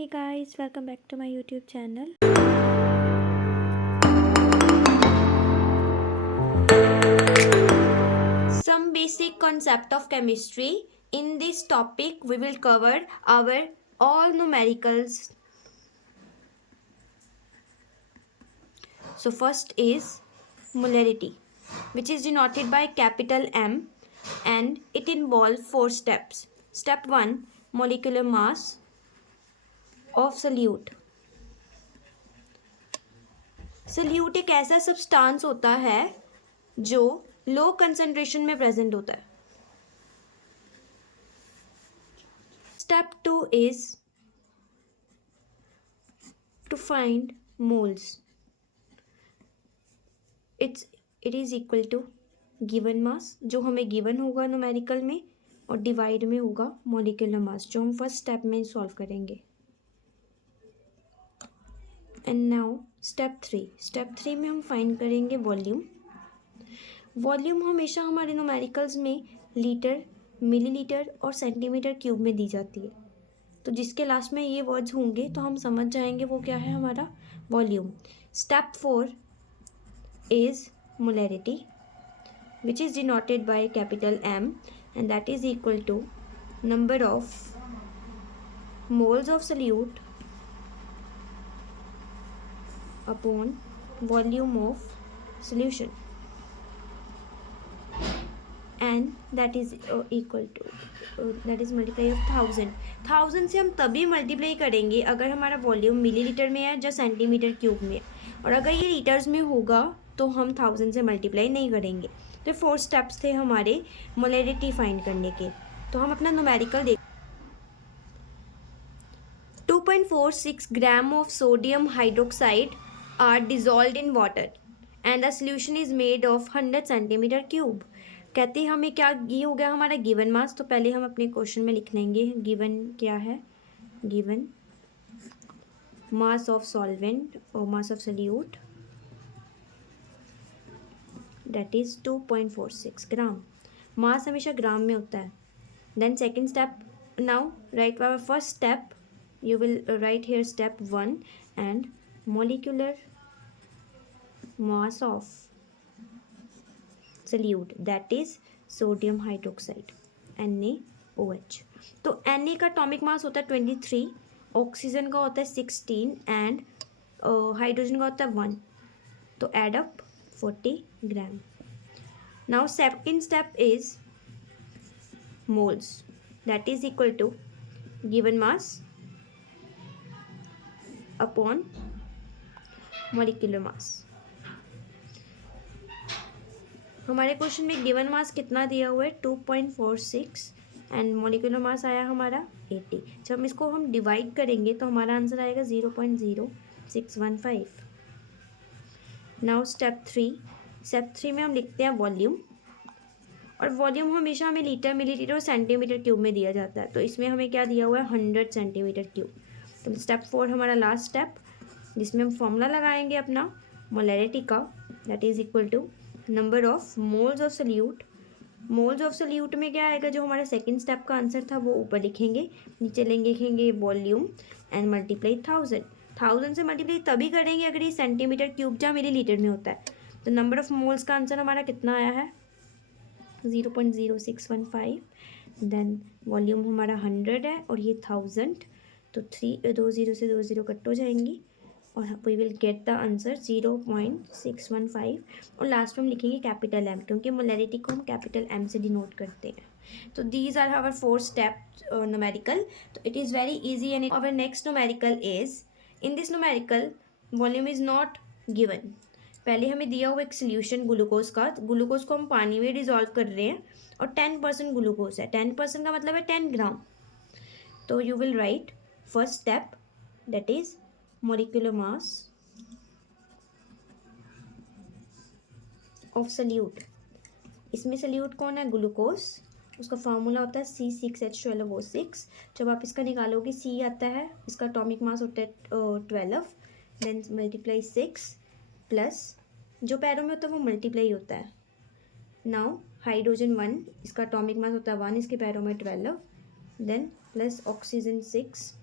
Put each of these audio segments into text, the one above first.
Hey guys, welcome back to my YouTube channel. Some basic concept of chemistry. In this topic, we will cover our all numericals. So first is molarity, which is denoted by capital M, and it involves 4 steps. Step 1, molecular mass of solute. Solute एक ऐसा substance होता है जो low concentration में present होता है. Step 2 is to find moles. It is equal to given mass, जो हमें गिवन होगा न्यूमेरिकल में, और डिवाइड में होगा मॉलिक्यूलर मास, जो हम फर्स्ट स्टेप में सॉल्व करेंगे. एंड नाउ स्टेप 3 में हम फाइंड करेंगे वॉल्यूम. वॉल्यूम हमेशा हमारे न्यूमेरिकल्स में लीटर, मिलीलीटर और सेंटीमीटर क्यूब में दी जाती है. तो जिसके लास्ट में ये वर्ड्स होंगे तो हम समझ जाएंगे वो क्या है हमारा volume. Step 4 is molarity, which is denoted by capital M, and that is equal to number of moles of solute upon volume of solution, and that is equal to that is multiply of 1000 से हम तभी multiply करेंगे अगर हमारा volume millilitre में है या centimetre cube में, और अगर ये लीटर्स में होगा तो हम 1000 से मल्टीप्लाई नहीं करेंगे. तो 4 स्टेप्स थे हमारे मोलैरिटी फाइंड करने के. तो हम अपना न्यूमेरिकल देख. 2.46 gram of sodium hydroxide are dissolved in water and the solution is made of 100 centimetre cube. कहते हैं हमें क्या, ये हो गया हमारा गिवन मास. तो पहले हम अपने क्वेश्चन में लिख लेंगे गिवन क्या है. गिवन मास ऑफ सॉल्वेंट और mass of solute, that is 2.46 gram. Mass हमेशा ग्राम में होता है. Then second step, now write our first step. You will write here step 1 and molecular mass of solute, that is sodium hydroxide NaOH. तो Na का atomic mass होता है 23, oxygen का होता है 16 एंड हाइड्रोजन का होता है 1. तो add up 40 gram. Now second step is moles, that is equal to given mass upon molecular mass. हमारे क्वेश्चन में गिवन मास कितना दिया हुआ है 2.46 एंड मॉलिक्यूलर मास आया हमारा 80. जब हम इसको डिवाइड करेंगे तो हमारा आंसर आएगा 0.0615. नाउ स्टेप 3 में हम लिखते हैं वॉल्यूम, और वॉल्यूम हमेशा हमें लीटर, मिलीलीटर और सेंटीमीटर क्यूब में दिया जाता है. तो इसमें हमें क्या दिया हुआ है 100 सेंटीमीटर क्यूब. तो स्टेप 4 हमारा लास्ट स्टेप, जिसमें हम फॉर्मूला लगाएंगे अपना मोलैरिटी का, that is equal to number of moles of solute. Moles of solute में क्या आएगा, जो हमारा सेकंड स्टेप का आंसर था वो ऊपर लिखेंगे, नीचे लिखेंगे वॉल्यूम एंड मल्टीप्लाई 1000 से मल्टीप्लाई तभी करेंगे अगर ये सेंटीमीटर क्यूब या मिलीलीटर में होता है. तो नंबर ऑफ मोल्स का आंसर हमारा कितना आया है 0.0615. देन वॉल्यूम हमारा 100 है और ये 1000. तो 2 0 से 2 0 कट हो जाएंगी और we will get the answer 0.615. और लास्ट में हम लिखेंगे कैपिटल M, क्योंकि मोलैरिटी को हम कैपिटल M से डिनोट करते हैं. तो these are our 4 step numerical. तो it is very easy. And our next numerical is, in this numerical volume is not given. पहले हमें दिया हुआ एक सोल्यूशन ग्लूकोज का. ग्लूकोज को हम पानी में डिजॉल्व कर रहे हैं और 10% ग्लूकोज है. 10% का मतलब है 10 ग्राम. तो you will right first step, that is molecular mass of solute. इसमें सल्यूट कौन है, ग्लूकोज. उसका फार्मूला होता है C6H12O6. जब आप इसका निकालोगे C आता है, इसका एटॉमिक मास होता है 12, देन मल्टीप्लाई 6 प्लस जो पैरों में होता है वो मल्टीप्लाई होता है. नाउ हाइड्रोजन 1, इसका एटॉमिक मास होता है 1, इसके पैरों में 12, then plus oxygen 6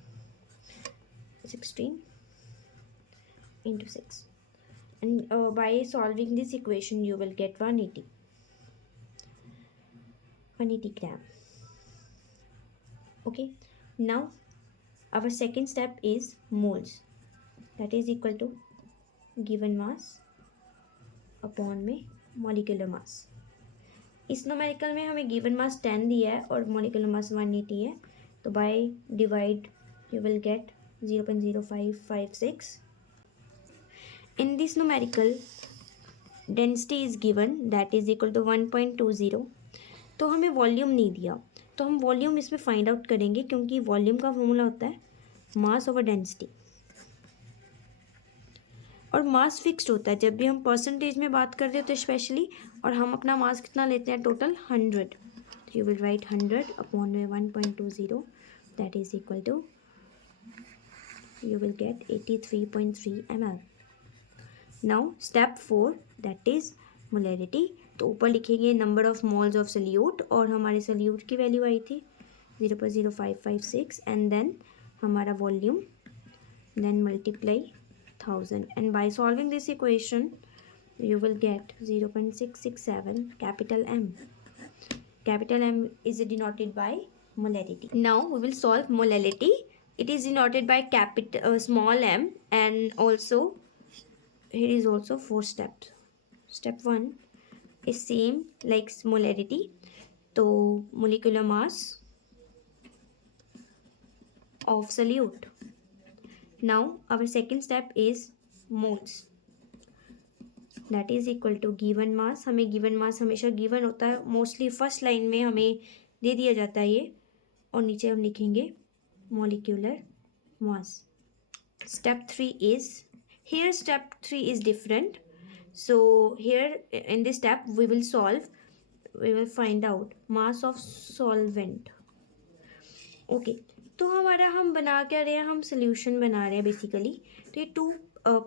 16 into 6, and by solving this equation you will get 180 gram. Okay, now our second step is moles, that is equal to given mass upon में molecular मास. इस numerical में हमें given mass 10 दिया है और molecular mass 180 है, तो by divide you will get 0.0556. In this numerical, density is given, that is equal to 1.20. तो हमें वॉल्यूम नहीं दिया, तो हम वॉल्यूम इसमें फाइंड आउट करेंगे, क्योंकि वॉल्यूम का फॉर्मूला होता है मास ओवर डेंसिटी, और मास फिक्स्ड होता है. जब भी हम परसेंटेज में बात कर रहे होते हैं स्पेशली, और हम अपना मास कितना लेते हैं टोटल 100, तो यू विल राइट 100 अपॉन में 1.20, that is equal to you will get 83.3 ml. Now step 4, that is molarity. तो ऊपर लिखेंगे number of moles of solute, और हमारे सल्यूट की वैल्यू आई थी 0.0556, एंड देन हमारा volume, then multiply 1000, and by solving this equation you will get 0.667 capital M. Capital M is denoted by molarity. Now we will solve molality. It is denoted by small m, and also here is also 4 steps. Step 1 is same like molarity, so molecular mass of solute. Now our second step is moles, that is equal to given mass. हमें given mass हमेशा given होता है, mostly first line में हमें दे दिया जाता है ये, और नीचे हम लिखेंगे molecular mass. Step 3 is, here step 3 is different. So here in this step we will find out mass of solvent. Okay, तो हमारा हम बना क्या रहे हैं, हम सोल्यूशन बना रहे हैं बेसिकली. तो ये 2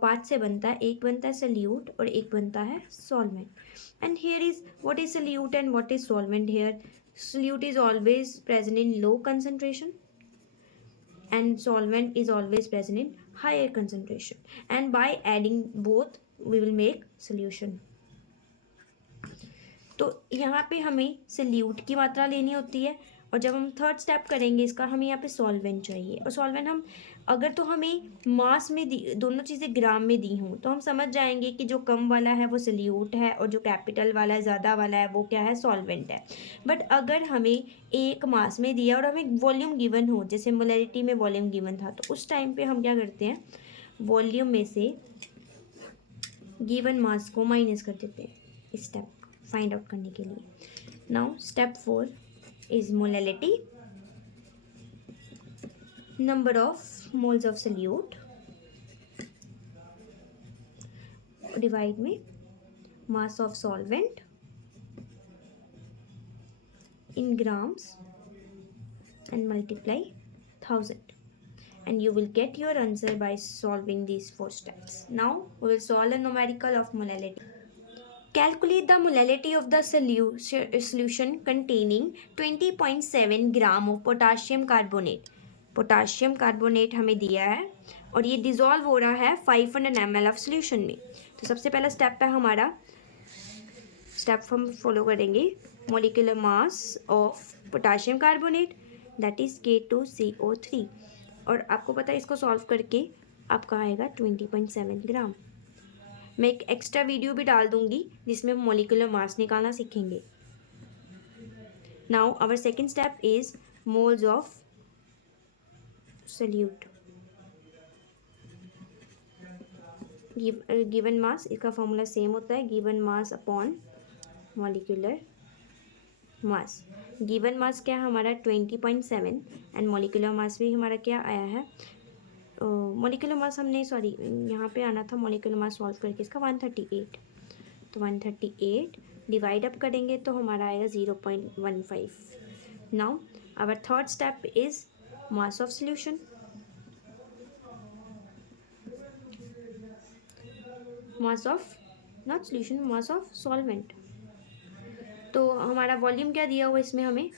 पार्ट से बनता है, एक बनता है सल्यूट और एक बनता है solvent. And here is what is solute and what is solvent. Here solute is always present in low concentration, and solvent is always present in higher concentration, and by adding both we will make solution. तो यहाँ पे हमें salute की मात्रा लेनी होती है, और जब हम थर्ड स्टेप करेंगे इसका, हमें यहाँ पे सॉल्वेंट चाहिए. और सॉल्वेंट हम अगर तो हमें मास में दी, दोनों चीज़ें ग्राम में दी हों, तो हम समझ जाएंगे कि जो कम वाला है वो सल्यूट है, और जो कैपिटल वाला है, ज़्यादा वाला है, वो क्या है, सॉल्वेंट है. बट अगर हमें एक मास में दिया और हमें वॉल्यूम गिवन हो, जैसे मोलैरिटी में वॉल्यूम गिवन था, तो उस टाइम पे हम क्या करते हैं, वॉल्यूम में से गिवन मास को माइनस कर देते हैं इस स्टेप फाइंड आउट करने के लिए. Now step 4 is molality, number of moles of solute, divide में mass of solvent in grams and multiply 1000, and you will get your answer by solving these 4 steps. Now we will solve a numerical of molality. Calculate the molality of the solution containing 20.7 gram of potassium carbonate. Potassium carbonate हमें दिया है और ये dissolve हो रहा है 500 ml of solution में. तो सबसे पहला स्टेप है हमारा, स्टेप हम फॉलो करेंगे, molecular mass of potassium carbonate that is K2CO3, और आपको पता है इसको सॉल्व करके आपका आएगा 20.7 ग्राम. मैं एक एक्स्ट्रा वीडियो भी डाल दूंगी जिसमें हम मोलिकुलर मास निकालना सीखेंगे. Now our second step is moles of solute. Given mass, इसका फॉर्मूला सेम होता है, given mass upon molecular mass. Given mass क्या है हमारा 20.7, एंड मोलिकुलर मास भी हमारा क्या आया है, मोलिकुलर मास हमने यहाँ पे आना था मोलिकुलर मास सॉल्व करके इसका 138. तो 138 डिवाइड अप करेंगे तो हमारा आएगा 0.15. Now our third step is mass of solution. Mass of not solution, mass of solvent. तो हमारा वॉल्यूम क्या दिया हुआ इसमें हमें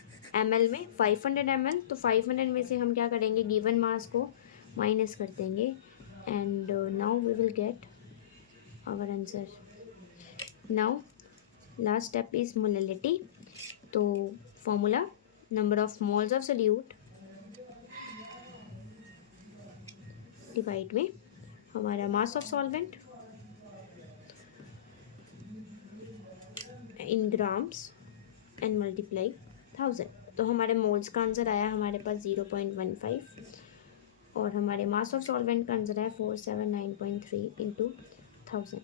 ml में 500 ml. तो 500 में से हम क्या करेंगे, गिवन मास को माइनस कर देंगे and now we will get our answer. Now last step is molality. तो formula number of moles of solute divide में हमारा mass of solvent in grams and multiply 1000. तो हमारे मोल्स का आंसर आया हमारे पास 0.15 और हमारे मास ऑफ सॉल्वेंट का आंसर है 479.3 into 1000.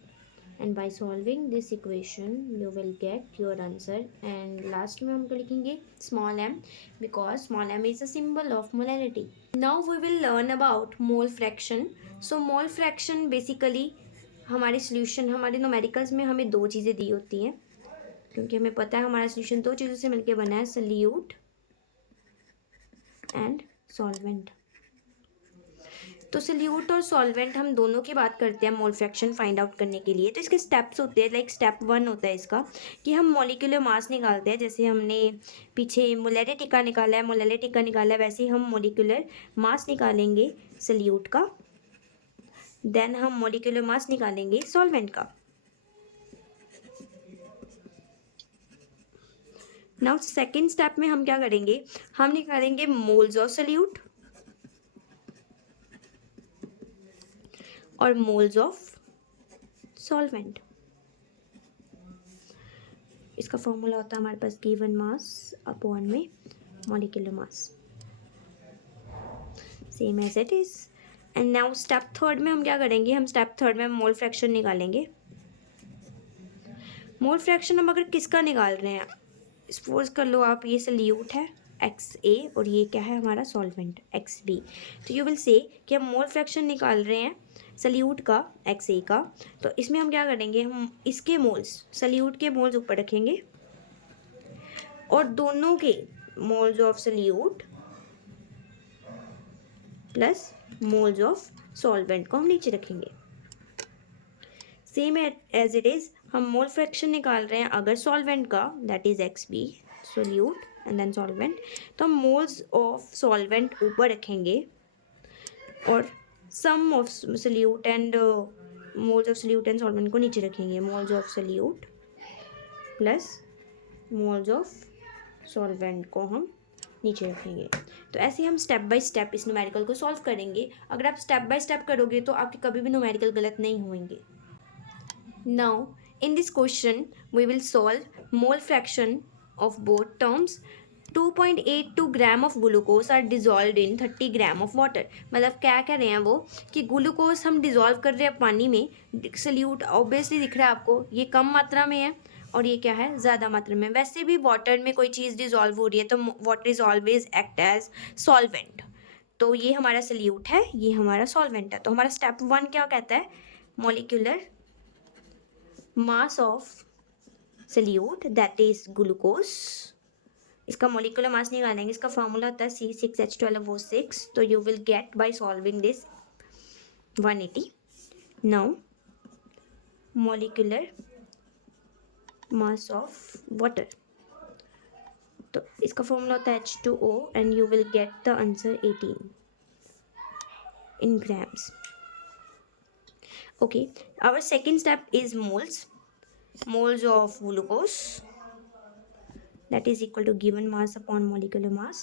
And by solving this equation you will get your answer. एंड लास्ट में हम क्या लिखेंगे? Small m, because small m is a symbol of molality. Now we will learn about mole fraction. So mole fraction basically हमारे solution, हमारे numericals में हमें दो चीज़ें दी होती हैं, क्योंकि हमें पता है हमारा सोल्यूशन दो चीज़ों से मिलकर बना है, सोल्यूट एंड सॉल्वेंट. तो सोल्यूट और सॉल्वेंट हम दोनों की बात करते हैं मोल फ्रैक्शन फाइंड आउट करने के लिए. तो इसके स्टेप्स होते हैं, लाइक स्टेप 1 होता है इसका कि हम मॉलिक्यूलर मास निकालते हैं. जैसे हमने पीछे मोलैलिटी का निकाला है, मोलैलिटी का निकाला है, वैसे ही हम मॉलिक्यूलर मास निकालेंगे सोल्यूट का. देन हम मॉलिक्यूलर मास निकालेंगे सॉल्वेंट का. नाउ सेकेंड स्टेप में हम क्या करेंगे? हम निकालेंगे मोल्स ऑफ सोल्यूट और मोल्स ऑफ सॉल्वेंट. इसका फॉर्मूला होता है हमारे पास गिवन मास अपॉन में molecular mass, same as it is. And now step third में हम क्या करेंगे? हम स्टेप थर्ड में मोल फ्रैक्शन निकालेंगे. मोल फ्रैक्शन हम अगर किसका निकाल रहे हैं, सपोज कर लो आप ये सोल्यूट है XA और ये क्या है हमारा सॉल्वेंट XB. तो यू विल से कि हम मोल फ्रैक्शन निकाल रहे हैं सोल्यूट का XA का. तो इसमें हम क्या करेंगे? हम इसके मोल्स, सोल्यूट के मोल्स ऊपर रखेंगे और दोनों के moles of solute plus moles of solvent को हम नीचे रखेंगे. सेम एज इट इज हम मोल फ्रैक्शन निकाल रहे हैं अगर सॉल्वेंट का, that is XB solute and then solvent. तो हम मोल्स ऑफ सॉल्वेंट ऊपर रखेंगे और sum of solute and moles of solute and solvent को नीचे रखेंगे. Moles of solute plus moles of solvent को हम नीचे रखेंगे. तो ऐसे हम स्टेप बाय स्टेप इस न्यूमेरिकल को सॉल्व करेंगे. अगर आप स्टेप बाय स्टेप करोगे तो आपके कभी भी न्यूमेरिकल गलत नहीं होंगे. Now, in this question, we will solve mole fraction of both terms. 2.82 gram of glucose are dissolve in 30 gram of water. मतलब क्या कह रहे हैं वो कि ग्लूकोज हम डिजॉल्व कर रहे हैं पानी में. सोल्यूट ऑब्वियसली दिख रहा है आपको, ये कम मात्रा में है और ये क्या है, ज़्यादा मात्रा में. वैसे भी वाटर में कोई चीज़ डिजॉल्व हो रही है तो water is always act as solvent. तो ये हमारा सोल्यूट है, ये हमारा सॉल्वेंट है. तो हमारा स्टेप 1 क्या कहता है? Molecular mass of solute that is glucose. इसका मॉलिक्यूलर मास निकालेंगे. इसका फॉर्मूला होता है C6H12O6. तो you will gate bye solving this 180. Now molecular mass of water, तो इसका फॉर्मूला होता है H2O and you will get the answer 18 in grams. Okay, our second step is moles of glucose, that is equal to given mass upon molecular mass.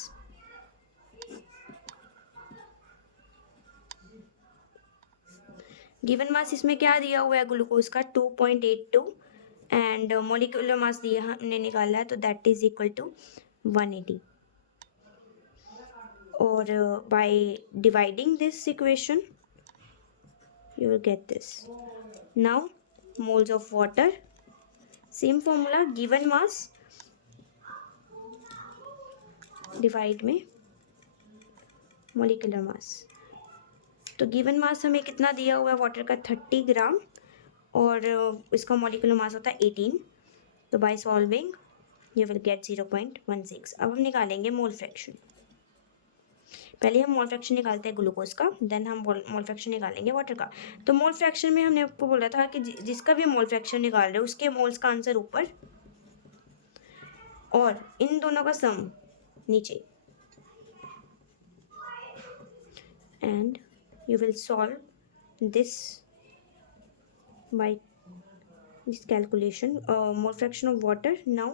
Given mass इसमें क्या दिया हुआ है glucose का? 2.82 एंड मोलिकुलर मास दिया हमने निकाला है तो दैट इज इक्वल टू 180. और by dividing this equation you will get this. Now moles of water, same formula, given mass divide में molecular mass. तो given mass हमें कितना दिया हुआ है वाटर का? 30 ग्राम और इसका molecular mass होता है 18. तो by solving you will get 0.16. अब हम निकालेंगे मोल फ्रैक्शन. पहले हम मोल फ्रैक्शन निकालते हैं ग्लूकोज का, देन हम मोल फ्रैक्शन निकालेंगे वाटर का. तो मोल फ्रैक्शन में हमने आपको बोला था कि जिसका भी मोल फ्रैक्शन निकाल रहे हो उसके मोल्स का आंसर ऊपर और इन दोनों का सम नीचे. And you will solve this by this calculation. Mole fraction of water now,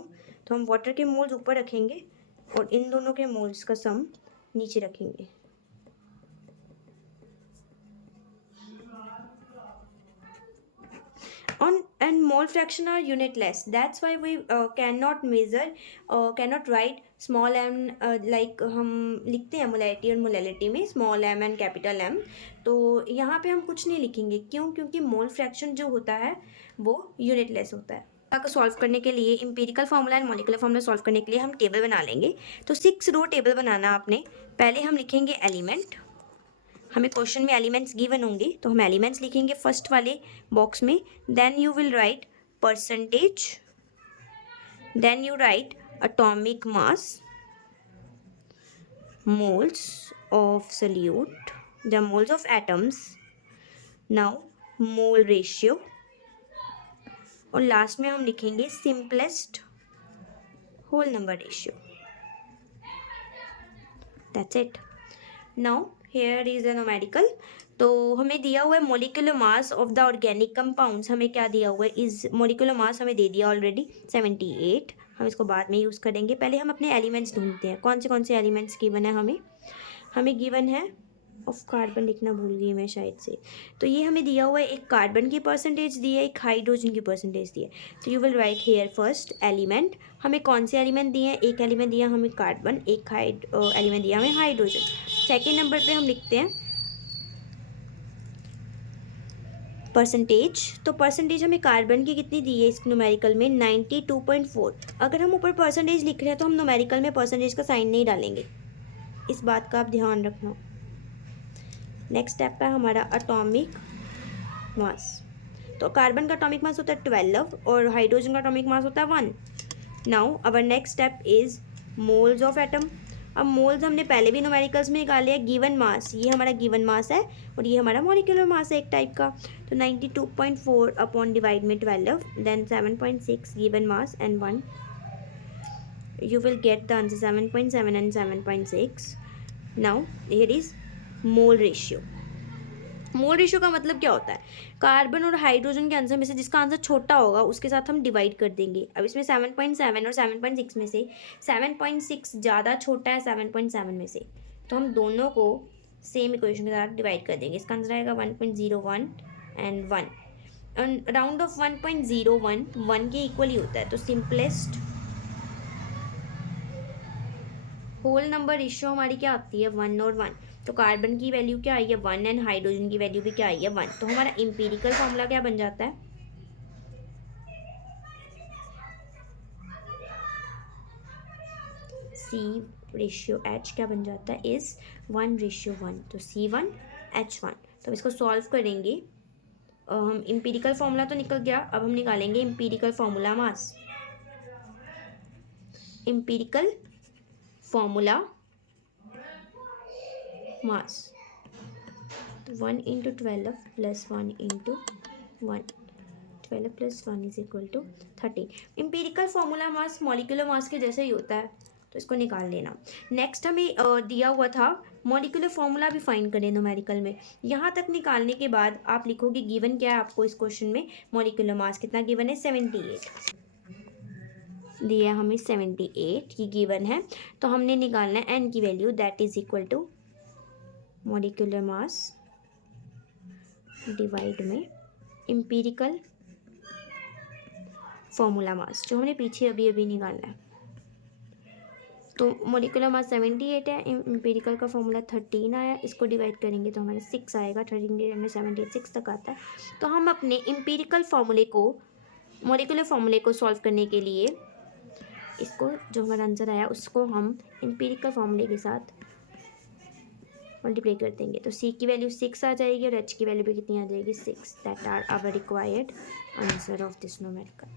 तो हम वाटर के मोल्स ऊपर रखेंगे और इन दोनों के मोल्स का सम नीचे रखेंगे. On and mole fraction are unitless, that's why we cannot measure, cannot write small m, like हम लिखते हैं मोलैलिटी और मोलैलिटी में small m and capital M. तो यहाँ पे हम कुछ नहीं लिखेंगे. क्यों? क्योंकि मोल फ्रैक्शन जो होता है वो यूनिटलेस होता है. को सॉल्व करने के लिए empirical formula and molecular formula solve करने के लिए हम टेबल बना लेंगे. तो 6 रो टेबल बनाना आपने. पहले हम लिखेंगे एलिमेंट. हमें क्वेश्चन में एलिमेंट्स गिवन होंगे तो हम एलिमेंट्स लिखेंगे फर्स्ट वाले बॉक्स में. Then you will write percentage, then you write atomic mass, moles of solute, the moles of atoms, now mole ratio, और लास्ट में हम लिखेंगे simplest whole number ratio. That's it. Now here is a numerical. तो हमें दिया हुआ है molecular mass of the organic compounds. हमें क्या दिया हुआ है? इज मोलिकुलर मास हमें दे दिया ऑलरेडी 78. हम इसको बाद में यूज़ करेंगे. पहले हम अपने एलिमेंट्स ढूंढते हैं. कौन से एलिमेंट्स गिवन है हमें गिवन है ऑफ कार्बन लिखना भूल गई मैं शायद से. तो ये हमें दिया हुआ है, एक कार्बन की परसेंटेज दी है, एक हाइड्रोजन की परसेंटेज दी है. तो you will right hair first element. हमें कौन से एलिमेंट दिए हैं? एक एलिमेंट दिया हमें कार्बन, एक एलिमेंट दिया हमें हाइड्रोजन. सेकेंड नंबर पे हम लिखते हैं परसेंटेज. तो परसेंटेज हमें कार्बन की कितनी दी है इस न्यूमेरिकल में? 92.4. अगर हम ऊपर परसेंटेज लिख रहे हैं तो हम न्यूमेरिकल में परसेंटेज का साइन नहीं डालेंगे. इस बात का आप ध्यान रखना. नेक्स्ट स्टेप है हमारा एटॉमिक मास. तो कार्बन का एटॉमिक मास होता है 12 और हाइड्रोजन का एटॉमिक मास होता है 1. Now our next step is moles of atom. अब मोल्स हमने पहले भी न्यूमेरिकल्स में निकाले हैं. गिवन मास, ये हमारा गिवन मास है और ये हमारा मॉलिक्यूलर मास है एक टाइप का. तो 92.4 अपॉन डिवाइड में 12, then 7.6 given mass and 1. You will get the answer 7.7 and 7.6. Now here is mole ratio. Mole ratio का मतलब क्या होता है? कार्बन और हाइड्रोजन के आंसर में से जिसका आंसर छोटा होगा उसके साथ हम डिवाइड कर देंगे. अब इसमें 7.7 और 7.6 में से 7.6 ज़्यादा छोटा है 7.7 में से, तो हम दोनों को सेम इक्वेशन के साथ डिवाइड कर देंगे. इसका आंसर आएगा 1.01 एंड 1. राउंड ऑफ 1.01 1 के इक्वल ही होता है. तो सिंपलेस्ट होल नंबर रेशियो हमारी क्या आती है? 1 और 1. तो कार्बन की वैल्यू क्या आई है? 1 एंड हाइड्रोजन की वैल्यू भी क्या आई है? 1. तो हमारा इंपीरिकल फॉर्मूला क्या बन जाता है? C/H क्या बन जाता है? इज 1/1. तो C1H1. तो इसको सॉल्व करेंगे. हम इंपीरिकल फॉर्मूला तो निकल गया. अब हम निकालेंगे इंपीरिकल फॉर्मूला मास. इंपीरिकल फॉर्मूला मास. तो 1 × 12 + 1 × 1, 12 + 1 = 13. इंपीरिकल फॉर्मूला मास मॉलिक्यूलर मास के जैसे ही होता है, तो इसको निकाल लेना. नेक्स्ट हमें दिया हुआ था मॉलिक्यूलर फॉर्मूला भी फाइंड करें न्यूमेरिकल में. यहाँ तक निकालने के बाद आप लिखोगे गिवन क्या है आपको इस क्वेश्चन में? मॉलिक्यूलर मास कितना गिवन है? 78 दिया हमें. 78 की गिवन है. तो हमने निकालना है n की वैल्यू, that is equal to molecular mass divide में इंपीरिकल फॉर्मूला मास, जो हमने पीछे अभी निकाला है. तो मॉलिक्यूलर मास 78 है, इंपीरिकल का फॉर्मूला 13 आया. इसको डिवाइड करेंगे तो हमारा 6 आएगा. 13 में 78 6 तक आता है. तो हम अपने इंपीरिकल फार्मूले को मॉलिक्यूलर फार्मूले को सॉल्व करने के लिए इसको जो हमारा आंसर आया उसको हम इंपीरिकल फार्मूले के साथ मल्टीप्लाई कर देंगे. तो C की वैल्यू 6 आ जाएगी और H की वैल्यू भी कितनी आ जाएगी? 6. That are our required answer of this numerical.